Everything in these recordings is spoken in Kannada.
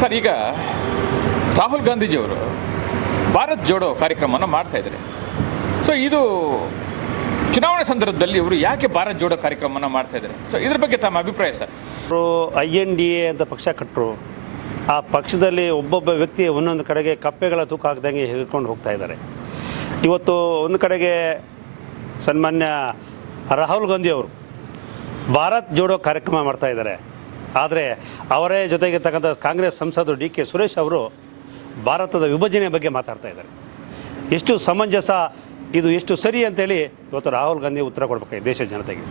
ಸರ್, ಈಗ ರಾಹುಲ್ ಗಾಂಧೀಜಿಯವರು ಭಾರತ್ ಜೋಡೋ ಕಾರ್ಯಕ್ರಮವನ್ನು ಮಾಡ್ತಾ ಇದ್ದಾರೆ. ಸೊ ಇದು ಚುನಾವಣೆ ಸಂದರ್ಭದಲ್ಲಿ ಇವರು ಯಾಕೆ ಭಾರತ್ ಜೋಡೋ ಕಾರ್ಯಕ್ರಮವನ್ನು ಮಾಡ್ತಾ ಇದ್ದಾರೆ? ಸೊ ಇದ್ರ ಬಗ್ಗೆ ತಮ್ಮ ಅಭಿಪ್ರಾಯ ಸರ್. ಅವರು ಐ ಎನ್ ಡಿ ಎ ಅಂತ ಪಕ್ಷ ಕಟ್ಟರು. ಆ ಪಕ್ಷದಲ್ಲಿ ಒಬ್ಬೊಬ್ಬ ವ್ಯಕ್ತಿ ಒಂದೊಂದು ಕಡೆಗೆ ಕಪ್ಪೆಗಳ ತೂಕ ಹಾಕ್ದಂಗೆ ಹೇಳ್ಕೊಂಡು ಹೋಗ್ತಾ ಇದ್ದಾರೆ. ಇವತ್ತು ಒಂದು ಕಡೆಗೆ ಸನ್ಮಾನ್ಯ ರಾಹುಲ್ ಗಾಂಧಿ ಅವರು ಭಾರತ್ ಜೋಡೋ ಕಾರ್ಯಕ್ರಮ ಮಾಡ್ತಾ ಇದ್ದಾರೆ. ಆದರೆ ಅವರೇ ಜೊತೆಗಿರ್ತಕ್ಕಂಥ ತಕ್ಕಂಥ ಕಾಂಗ್ರೆಸ್ ಸಂಸದರು ಡಿ ಕೆ ಸುರೇಶ್ ಅವರು ಭಾರತದ ವಿಭಜನೆ ಬಗ್ಗೆ ಮಾತಾಡ್ತಾ ಇದ್ದಾರೆ. ಎಷ್ಟು ಸಮಂಜಸ, ಇದು ಎಷ್ಟು ಸರಿ ಅಂತೇಳಿ ಇವತ್ತು ರಾಹುಲ್ ಗಾಂಧಿ ಉತ್ತರ ಕೊಡಬೇಕಾಗಿದೆ ದೇಶದ ಜನತೆಗೆ.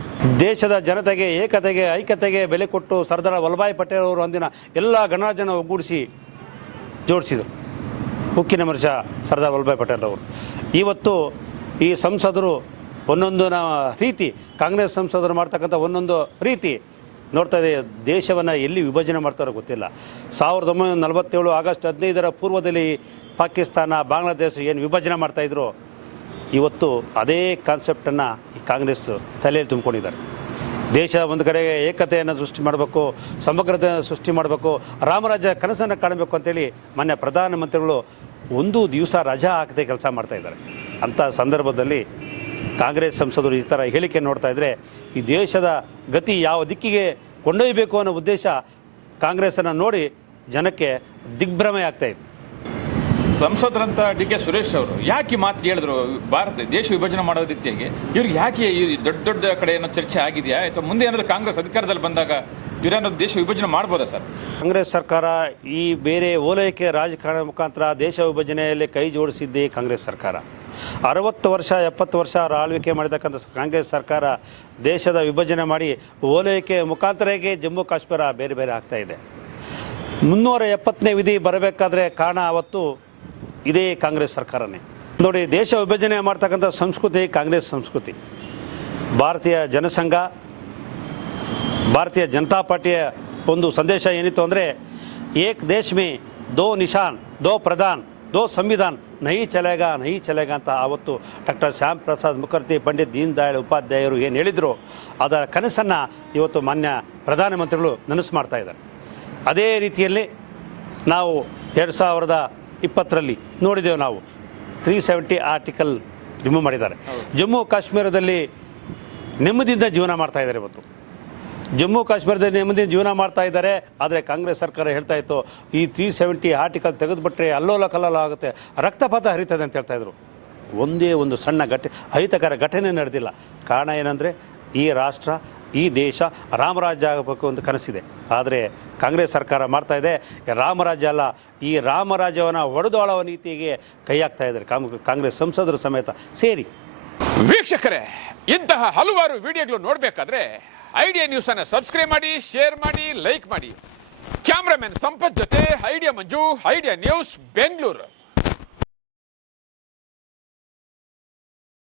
ದೇಶದ ಜನತೆಗೆ, ಏಕತೆಗೆ, ಐಕ್ಯತೆಗೆ ಬೆಲೆ ಕೊಟ್ಟು ಸರ್ದಾರ್ ವಲ್ಲಭಾಯ್ ಪಟೇಲ್ ಅವರು ಅಂದಿನ ಎಲ್ಲ ಗಣರಾಜ್ಯನ ಒಗ್ಗೂಡಿಸಿ ಜೋಡಿಸಿದರು. ಉಕ್ಕಿನ ಮನುಷ್ಯ ಸರ್ದಾರ್ ವಲ್ಲಭಾಯ್ ಪಟೇಲ್ ಅವರು. ಇವತ್ತು ಈ ಸಂಸದರು ಒಂದೊಂದು ರೀತಿ, ಕಾಂಗ್ರೆಸ್ ಸಂಸದರು ಮಾಡ್ತಕ್ಕಂಥ ಒಂದೊಂದು ರೀತಿ ನೋಡ್ತಾ ಇದೆ, ದೇಶವನ್ನು ಎಲ್ಲಿ ವಿಭಜನೆ ಮಾಡ್ತಾರೋ ಗೊತ್ತಿಲ್ಲ. ಸಾವಿರದ ಒಂಬೈನೂರ ನಲವತ್ತೇಳು ಆಗಸ್ಟ್ ಹದಿನೈದರ ಪೂರ್ವದಲ್ಲಿ ಪಾಕಿಸ್ತಾನ, ಬಾಂಗ್ಲಾದೇಶ ಏನು ವಿಭಜನೆ ಮಾಡ್ತಾಯಿದ್ರು ಇವತ್ತು ಅದೇ ಕಾನ್ಸೆಪ್ಟನ್ನು ಈ ಕಾಂಗ್ರೆಸ್ ತಲೆಯಲ್ಲಿ ತುಂಬಿಕೊಂಡಿದ್ದಾರೆ. ದೇಶ ಒಂದು ಕಡೆ ಏಕತೆಯನ್ನು ಸೃಷ್ಟಿ ಮಾಡಬೇಕು, ಸಮಗ್ರತೆಯನ್ನು ಸೃಷ್ಟಿ ಮಾಡಬೇಕು, ರಾಮರಾಜ್ಯ ಕನಸನ್ನು ಕಾಣಬೇಕು ಅಂತೇಳಿ ಮಾನ್ಯ ಪ್ರಧಾನಮಂತ್ರಿಗಳು ಒಂದು ದಿವಸ ರಜಾ ಹಾಕದೆ ಕೆಲಸ ಮಾಡ್ತಾ ಇದ್ದಾರೆ. ಅಂಥ ಸಂದರ್ಭದಲ್ಲಿ ಕಾಂಗ್ರೆಸ್ ಸಂಸದರು ಈ ಥರ ಹೇಳಿಕೆ ನೋಡ್ತಾ ಇದ್ದರೆ ಈ ದೇಶದ ಗತಿ ಯಾವ ದಿಕ್ಕಿಗೆ ಕೊಂಡೊಯ್ಯಬೇಕು ಅನ್ನೋ ಉದ್ದೇಶ ಕಾಂಗ್ರೆಸ್ಸನ್ನು ನೋಡಿ ಜನಕ್ಕೆ ದಿಗ್ಭ್ರಮೆ ಆಗ್ತಾ ಇದೆ. ಸಂಸದರಂತ ಡಿ ಕೆ ಸುರೇಶ್ ಅವರು ಯಾಕೆ ಮಾತು ಹೇಳಿದ್ರು? ಭಾರತ, ದೇಶ ವಿಭಜನೆ ಮಾಡೋ ರೀತಿಯಾಗಿ ಇವ್ರಿಗೆ ಯಾಕೆ ದೊಡ್ಡ ದೊಡ್ಡ ಕಡೆ ಏನೋ ಚರ್ಚೆ ಆಗಿದೆಯಾ? ಅಥವಾ ಮುಂದೆ ಏನಾದರೂ ಕಾಂಗ್ರೆಸ್ ಅಧಿಕಾರದಲ್ಲಿ ಬಂದಾಗ ಇವರೇನೋ ದೇಶ ವಿಭಜನೆ ಮಾಡ್ಬೋದಾ ಸರ್? ಕಾಂಗ್ರೆಸ್ ಸರ್ಕಾರ ಈ ಬೇರೆ ಓಲೈಕೆ ರಾಜಕಾರಣ ಮುಖಾಂತರ ದೇಶ ವಿಭಜನೆಯಲ್ಲಿ ಕೈ ಜೋಡಿಸಿದ್ದೇ ಕಾಂಗ್ರೆಸ್ ಸರ್ಕಾರ. ಅರವತ್ತು ವರ್ಷ, ಎಪ್ಪತ್ತು ವರ್ಷ ಆಳ್ವಿಕೆ ಮಾಡಿರ್ತಕ್ಕಂಥ ಕಾಂಗ್ರೆಸ್ ಸರ್ಕಾರ ದೇಶದ ವಿಭಜನೆ ಮಾಡಿ ಓಲೈಕೆ ಮುಖಾಂತರಕ್ಕೆ ಜಮ್ಮು ಕಾಶ್ಮೀರ ಬೇರೆ ಬೇರೆ ಆಗ್ತಾ ಇದೆ. ಮುನ್ನೂರ ಎಪ್ಪತ್ತನೇ ವಿಧಿ ಬರಬೇಕಾದ್ರೆ ಕಾರಣ ಅವತ್ತು ಇದೇ ಕಾಂಗ್ರೆಸ್ ಸರ್ಕಾರನೇ. ನೋಡಿ, ದೇಶ ವಿಭಜನೆ ಮಾಡ್ತಕ್ಕಂಥ ಸಂಸ್ಕೃತಿ ಕಾಂಗ್ರೆಸ್ ಸಂಸ್ಕೃತಿ. ಭಾರತೀಯ ಜನಸಂಘ, ಭಾರತೀಯ ಜನತಾ ಪಾರ್ಟಿಯ ಒಂದು ಸಂದೇಶ ಏನಿತ್ತು ಅಂದರೆ, ಏಕ್ ದೇಶ್ ಮೇ ದೋ ನಿಶಾನ್, ದೋ ಪ್ರಧಾನ್, ದೋ ಸಂವಿಧಾನ್, ನಹಿ ಚಲೇಗ ನಹಿ ಚಲೇಗ ಅಂತ ಆವತ್ತು ಡಾಕ್ಟರ್ ಶ್ಯಾಮ್ ಪ್ರಸಾದ್ ಮುಖರ್ಜಿ, ಪಂಡಿತ್ ದೀನ್ ದಯಾಳ್ ಉಪಾಧ್ಯಾಯರು ಏನು ಹೇಳಿದರು ಅದರ ಕನಸನ್ನು ಇವತ್ತು ಮಾನ್ಯ ಪ್ರಧಾನಮಂತ್ರಿಗಳು ನನಸು ಮಾಡ್ತಾ ಇದ್ದಾರೆ. ಅದೇ ರೀತಿಯಲ್ಲಿ ನಾವು ಎರಡು ಸಾವಿರದ ಇಪ್ಪತ್ತರಲ್ಲಿ ನೋಡಿದ್ದೇವೆ ನಾವು. ತ್ರೀ ಸೆವೆಂಟಿ ಆರ್ಟಿಕಲ್ ರಿಮೂವ್ ಮಾಡಿದ್ದಾರೆ. ಜಮ್ಮು ಕಾಶ್ಮೀರದಲ್ಲಿ ನೆಮ್ಮದಿಯಿಂದ ಜೀವನ ಮಾಡ್ತಾ ಇದ್ದಾರೆ ಇವತ್ತು. ಜಮ್ಮು ಕಾಶ್ಮೀರದಲ್ಲಿ ನೆಮ್ಮದಿಯಿಂದ ಜೀವನ ಮಾಡ್ತಾ ಇದ್ದಾರೆ ಆದರೆ ಕಾಂಗ್ರೆಸ್ ಸರ್ಕಾರ ಹೇಳ್ತಾ ಇತ್ತು ಈ ತ್ರೀ ಸೆವೆಂಟಿ ಆರ್ಟಿಕಲ್ ತೆಗೆದುಬಿಟ್ರೆ ಅಲ್ಲೋಲ ಕಲ್ಲೋಲ ಆಗುತ್ತೆ ರಕ್ತಪಾತ ಹರಿತದೆ ಅಂತ ಹೇಳ್ತಾ ಇದ್ರು. ಒಂದೇ ಒಂದು ಸಣ್ಣ ಘಟನೆ ಅಹಿತಕರ ಘಟನೆ ನಡೆದಿಲ್ಲ. ಕಾರಣ ಏನಂದರೆ ಈ ರಾಷ್ಟ್ರ ಈ ದೇಶ ರಾಮರಾಜ್ಯ ಆಗಬೇಕು ಅಂತ ಕನಸಿದೆ. ಆದರೆ ಕಾಂಗ್ರೆಸ್ ಸರ್ಕಾರ ಮಾಡ್ತಾ ಇದೆ. ರಾಮರಾಜ್ಯ ಅಲ್ಲ, ಈ ರಾಮರಾಜ್ಯವನ್ನು ಒಡೆದೋಳವ ನೀತಿಗೆ ಕೈ ಹಾಕ್ತಾ ಇದ್ದಾರೆ. ಕಾಂಗ್ರೆಸ್ ಸಂಸದರು ಸಮೇತ ಸೇರಿ. ವೀಕ್ಷಕರೇ, ಇಂತಹ ಹಲವಾರು ವಿಡಿಯೋಗಳು ನೋಡಬೇಕಾದ್ರೆ ಐಡಿಯಾ ನ್ಯೂಸ್ ಅನ್ನು ಸಬ್ಸ್ಕ್ರೈಬ್ ಮಾಡಿ, ಶೇರ್ ಮಾಡಿ, ಲೈಕ್ ಮಾಡಿ. ಕ್ಯಾಮ್ರಾಮನ್ ಸಂಪತ್ ಜೊತೆ, Idea Manju, Idea News, Bengaluru.